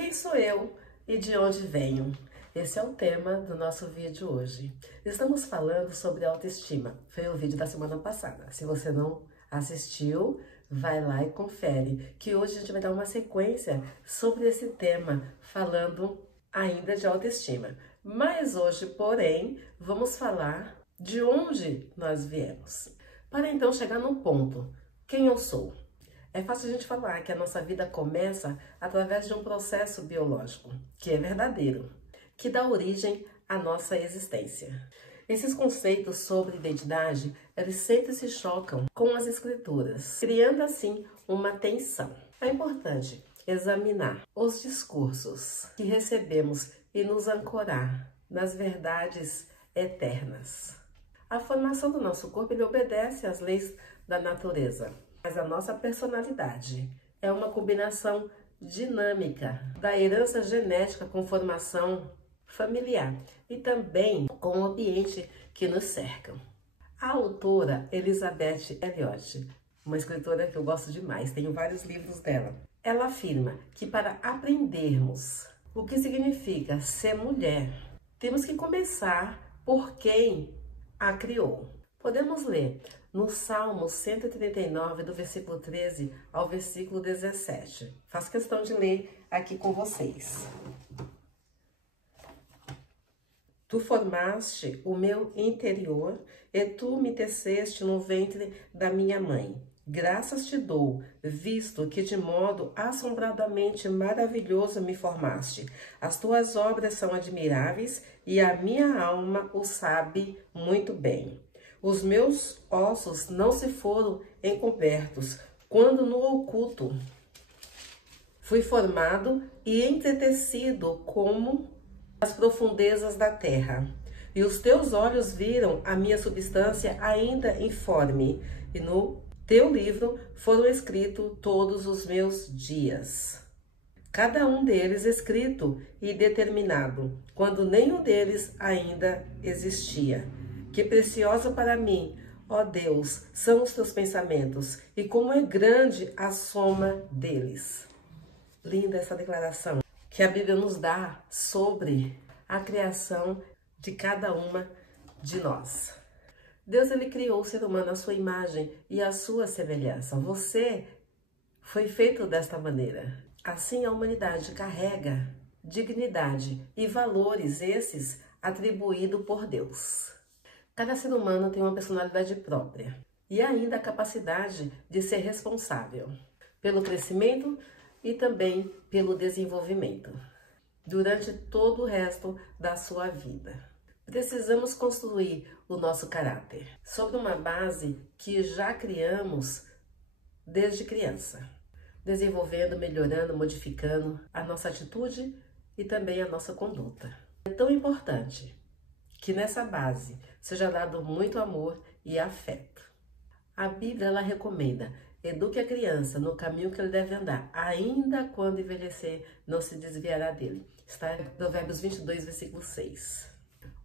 Quem sou eu e de onde venho? Esse é o tema do nosso vídeo hoje. Estamos falando sobre autoestima. Foi o vídeo da semana passada. Se você não assistiu, vai lá e confere, que hoje a gente vai dar uma sequência sobre esse tema, falando ainda de autoestima. Mas hoje, porém, vamos falar de onde nós viemos. Para então chegar no ponto, quem eu sou? É fácil a gente falar que a nossa vida começa através de um processo biológico, que é verdadeiro, que dá origem à nossa existência. Esses conceitos sobre identidade, eles sempre se chocam com as escrituras, criando assim uma tensão. É importante examinar os discursos que recebemos e nos ancorar nas verdades eternas. A formação do nosso corpo, ele obedece às leis da natureza. Mas a nossa personalidade é uma combinação dinâmica da herança genética com formação familiar e também com o ambiente que nos cerca. A autora Elizabeth Elliot, uma escritora que eu gosto demais, tenho vários livros dela, ela afirma que para aprendermos o que significa ser mulher, temos que começar por quem a criou. Podemos ler no Salmo 139, do versículo 13 ao versículo 17. Faço questão de ler aqui com vocês. Tu formaste o meu interior e tu me teceste no ventre da minha mãe. Graças te dou, visto que de modo assombradamente maravilhoso me formaste. As tuas obras são admiráveis e a minha alma o sabe muito bem. Os meus ossos não se foram encobertos, quando no oculto fui formado e entretecido como as profundezas da terra. E os teus olhos viram a minha substância ainda informe, e no teu livro foram escritos todos os meus dias. Cada um deles escrito e determinado, quando nenhum deles ainda existia. Que preciosa para mim, ó Deus, são os teus pensamentos, e como é grande a soma deles. Linda essa declaração que a Bíblia nos dá sobre a criação de cada uma de nós. Deus, ele criou o ser humano à sua imagem e à sua semelhança. Você foi feito desta maneira. Assim, a humanidade carrega dignidade e valores esses atribuídos por Deus. Cada ser humano tem uma personalidade própria e ainda a capacidade de ser responsável pelo crescimento e também pelo desenvolvimento durante todo o resto da sua vida. Precisamos construir o nosso caráter sobre uma base que já criamos desde criança, desenvolvendo, melhorando, modificando a nossa atitude e também a nossa conduta. É tão importante que nessa base seja dado muito amor e afeto. A Bíblia, ela recomenda: eduque a criança no caminho que ele deve andar, ainda quando envelhecer, não se desviará dele. Está em Provérbios 22, versículo 6.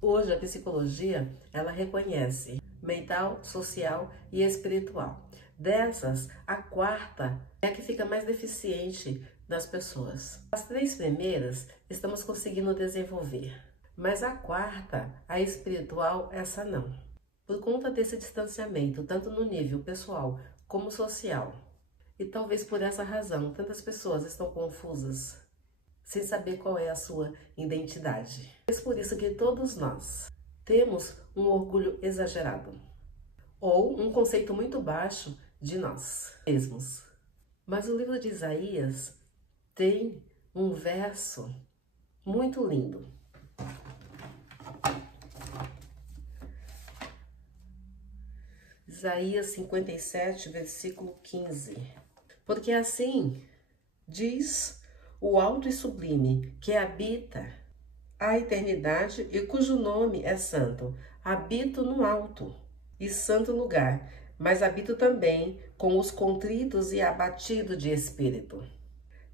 Hoje, a psicologia, ela reconhece mental, social e espiritual. Dessas, a quarta é a que fica mais deficiente nas pessoas. As três primeiras estamos conseguindo desenvolver. Mas a quarta, a espiritual, essa não. Por conta desse distanciamento, tanto no nível pessoal como social. E talvez por essa razão, tantas pessoas estão confusas, sem saber qual é a sua identidade. É por isso que todos nós temos um orgulho exagerado, ou um conceito muito baixo de nós mesmos. Mas o livro de Isaías tem um verso muito lindo. Isaías 57, versículo 15. Porque assim diz o alto e sublime, que habita a eternidade e cujo nome é santo. Habito no alto e santo lugar, mas habito também com os contritos e abatidos de espírito,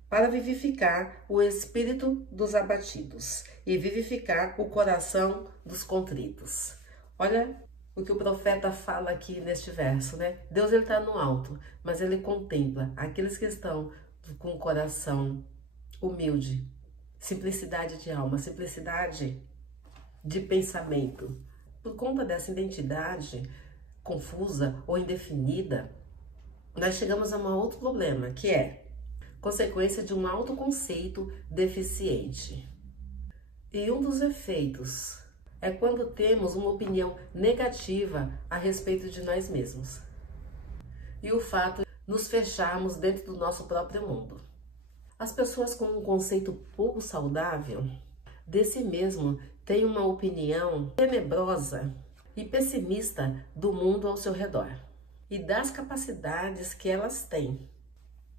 para vivificar o espírito dos abatidos e vivificar o coração dos contritos. Olha o que o profeta fala aqui neste verso, né? Deus, ele está no alto, mas ele contempla aqueles que estão com o coração humilde, simplicidade de alma, simplicidade de pensamento. Por conta dessa identidade confusa ou indefinida, nós chegamos a um outro problema, que é consequência de um autoconceito deficiente. E um dos efeitos é quando temos uma opinião negativa a respeito de nós mesmos. E o fato de nos fecharmos dentro do nosso próprio mundo. As pessoas com um conceito pouco saudável de si mesmo têm uma opinião tenebrosa e pessimista do mundo ao seu redor e das capacidades que elas têm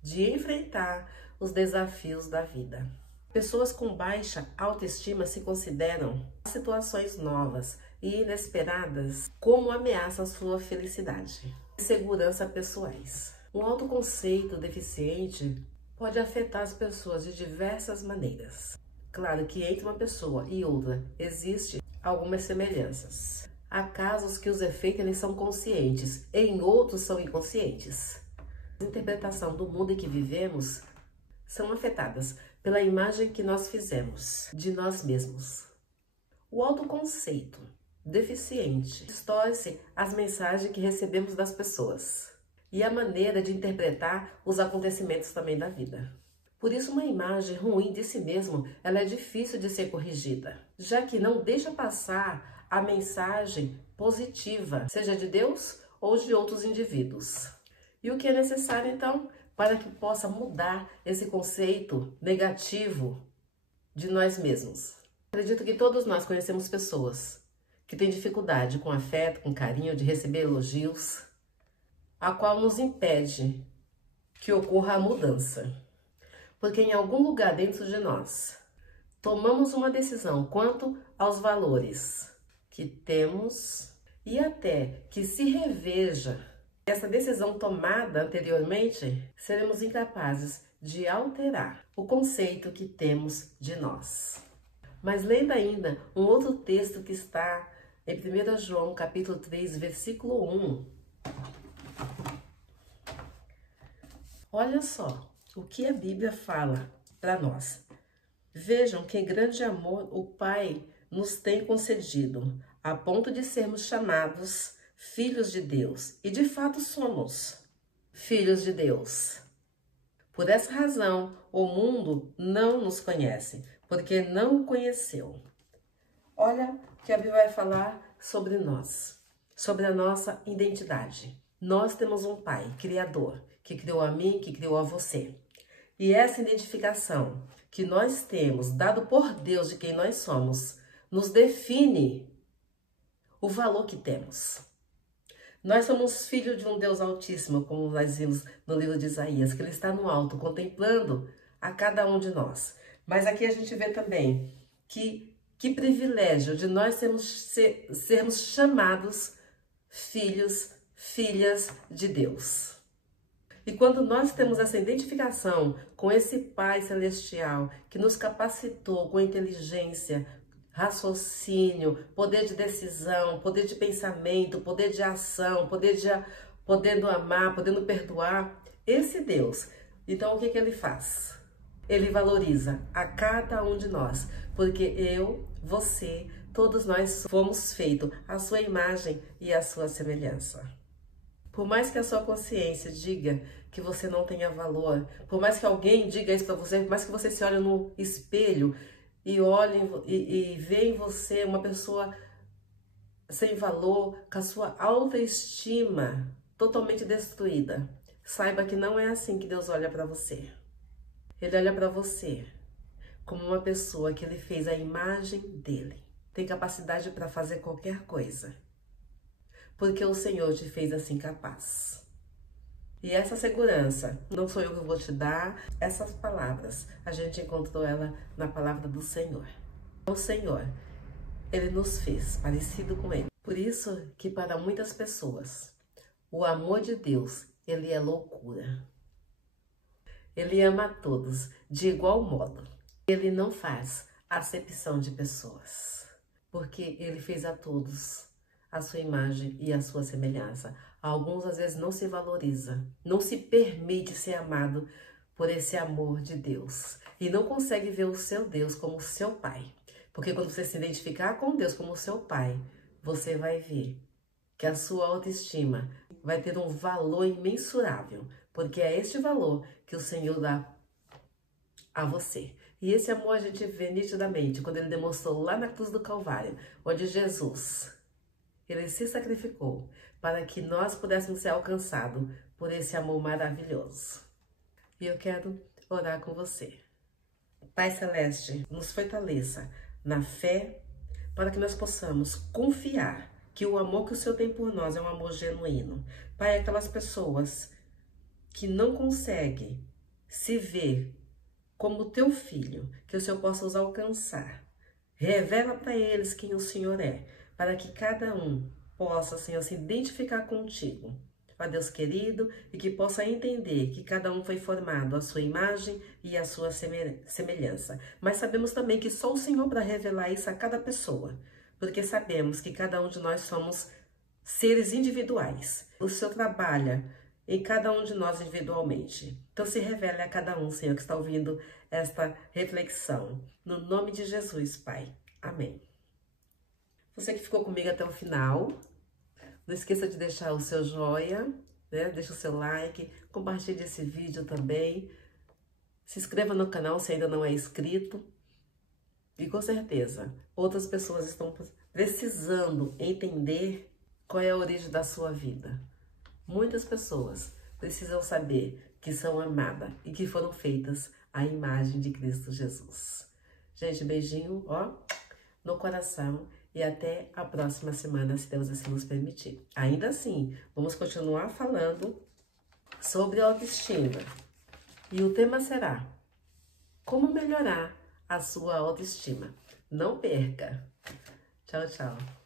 de enfrentar os desafios da vida. Pessoas com baixa autoestima se consideram situações novas e inesperadas como ameaça à sua felicidade e segurança pessoais. Um autoconceito deficiente pode afetar as pessoas de diversas maneiras. Claro que entre uma pessoa e outra existem algumas semelhanças. Há casos que os efeitos eles são conscientes, em outros são inconscientes. A interpretação do mundo em que vivemos são afetadas pela imagem que nós fizemos de nós mesmos. O autoconceito deficiente distorce as mensagens que recebemos das pessoas e a maneira de interpretar os acontecimentos também da vida. Por isso, uma imagem ruim de si mesmo, ela é difícil de ser corrigida, já que não deixa passar a mensagem positiva, seja de Deus ou de outros indivíduos. E o que é necessário, então, para que possa mudar esse conceito negativo de nós mesmos? Acredito que todos nós conhecemos pessoas que têm dificuldade com afeto, com carinho, de receber elogios, a qual nos impede que ocorra a mudança. Porque em algum lugar dentro de nós, tomamos uma decisão quanto aos valores que temos e até que se reveja essa decisão tomada anteriormente, seremos incapazes de alterar o conceito que temos de nós. Mas lendo ainda um outro texto que está em 1 João capítulo 3, versículo 1, olha só o que a Bíblia fala para nós. Vejam que grande amor o Pai nos tem concedido, a ponto de sermos chamados filhos de Deus. E de fato somos filhos de Deus. Por essa razão, o mundo não nos conhece, porque não o conheceu. Olha o que a Bíblia vai falar sobre nós, sobre a nossa identidade. Nós temos um Pai, Criador, que criou a mim, que criou a você. E essa identificação que nós temos, dado por Deus de quem nós somos, nos define o valor que temos. Nós somos filhos de um Deus Altíssimo, como nós vimos no livro de Isaías, que Ele está no alto, contemplando a cada um de nós. Mas aqui a gente vê também que privilégio de nós sermos chamados filhos, filhas de Deus. E quando nós temos essa identificação com esse Pai Celestial, que nos capacitou com inteligência, raciocínio, poder de decisão, poder de pensamento, poder de ação, podendo amar, podendo perdoar, esse Deus, então o que Ele faz? Ele valoriza a cada um de nós, porque eu, você, todos nós fomos feitos à sua imagem e à sua semelhança. Por mais que a sua consciência diga que você não tenha valor, por mais que alguém diga isso para você, por mais que você se olhe no espelho e olhe e vê em você uma pessoa sem valor, com a sua autoestima totalmente destruída, saiba que não é assim que Deus olha para você. Ele olha para você como uma pessoa que Ele fez a imagem dEle. Tem capacidade para fazer qualquer coisa. Porque o Senhor te fez assim capaz. E essa segurança, não sou eu que vou te dar, essas palavras, a gente encontrou ela na palavra do Senhor. O Senhor, Ele nos fez parecido com Ele. Por isso que para muitas pessoas, o amor de Deus, Ele é loucura. Ele ama a todos de igual modo. Ele não faz acepção de pessoas, porque Ele fez a todos a sua imagem e a sua semelhança. Alguns às vezes não se valoriza, não se permite ser amado por esse amor de Deus e não consegue ver o seu Deus como seu pai. Porque quando você se identificar com Deus como seu pai, você vai ver que a sua autoestima vai ter um valor imensurável, porque é este valor que o Senhor dá a você. E esse amor a gente vê nitidamente quando ele demonstrou lá na cruz do Calvário, onde Jesus, ele se sacrificou para que nós pudéssemos ser alcançados por esse amor maravilhoso. E eu quero orar com você. Pai Celeste, nos fortaleça na fé para que nós possamos confiar que o amor que o Senhor tem por nós é um amor genuíno. Pai, aquelas pessoas que não conseguem se ver como teu filho, que o Senhor possa os alcançar. Revela para eles quem o Senhor é, para que cada um possa, Senhor, se identificar contigo. Ó Deus querido, e que possa entender que cada um foi formado à sua imagem e à sua semelhança. Mas sabemos também que só o Senhor para revelar isso a cada pessoa, porque sabemos que cada um de nós somos seres individuais. O Senhor trabalha em cada um de nós individualmente. Então se revele a cada um, Senhor, que está ouvindo esta reflexão. No nome de Jesus, Pai. Amém. Você que ficou comigo até o final, não esqueça de deixar o seu joia, né? Deixa o seu like, compartilhe esse vídeo também. Se inscreva no canal se ainda não é inscrito. E com certeza, outras pessoas estão precisando entender qual é a origem da sua vida. Muitas pessoas precisam saber que são amadas e que foram feitas à imagem de Cristo Jesus. Gente, beijinho, ó, no coração. E até a próxima semana, se Deus assim nos permitir. Ainda assim, vamos continuar falando sobre autoestima. E o tema será: como melhorar a sua autoestima? Não perca! Tchau, tchau!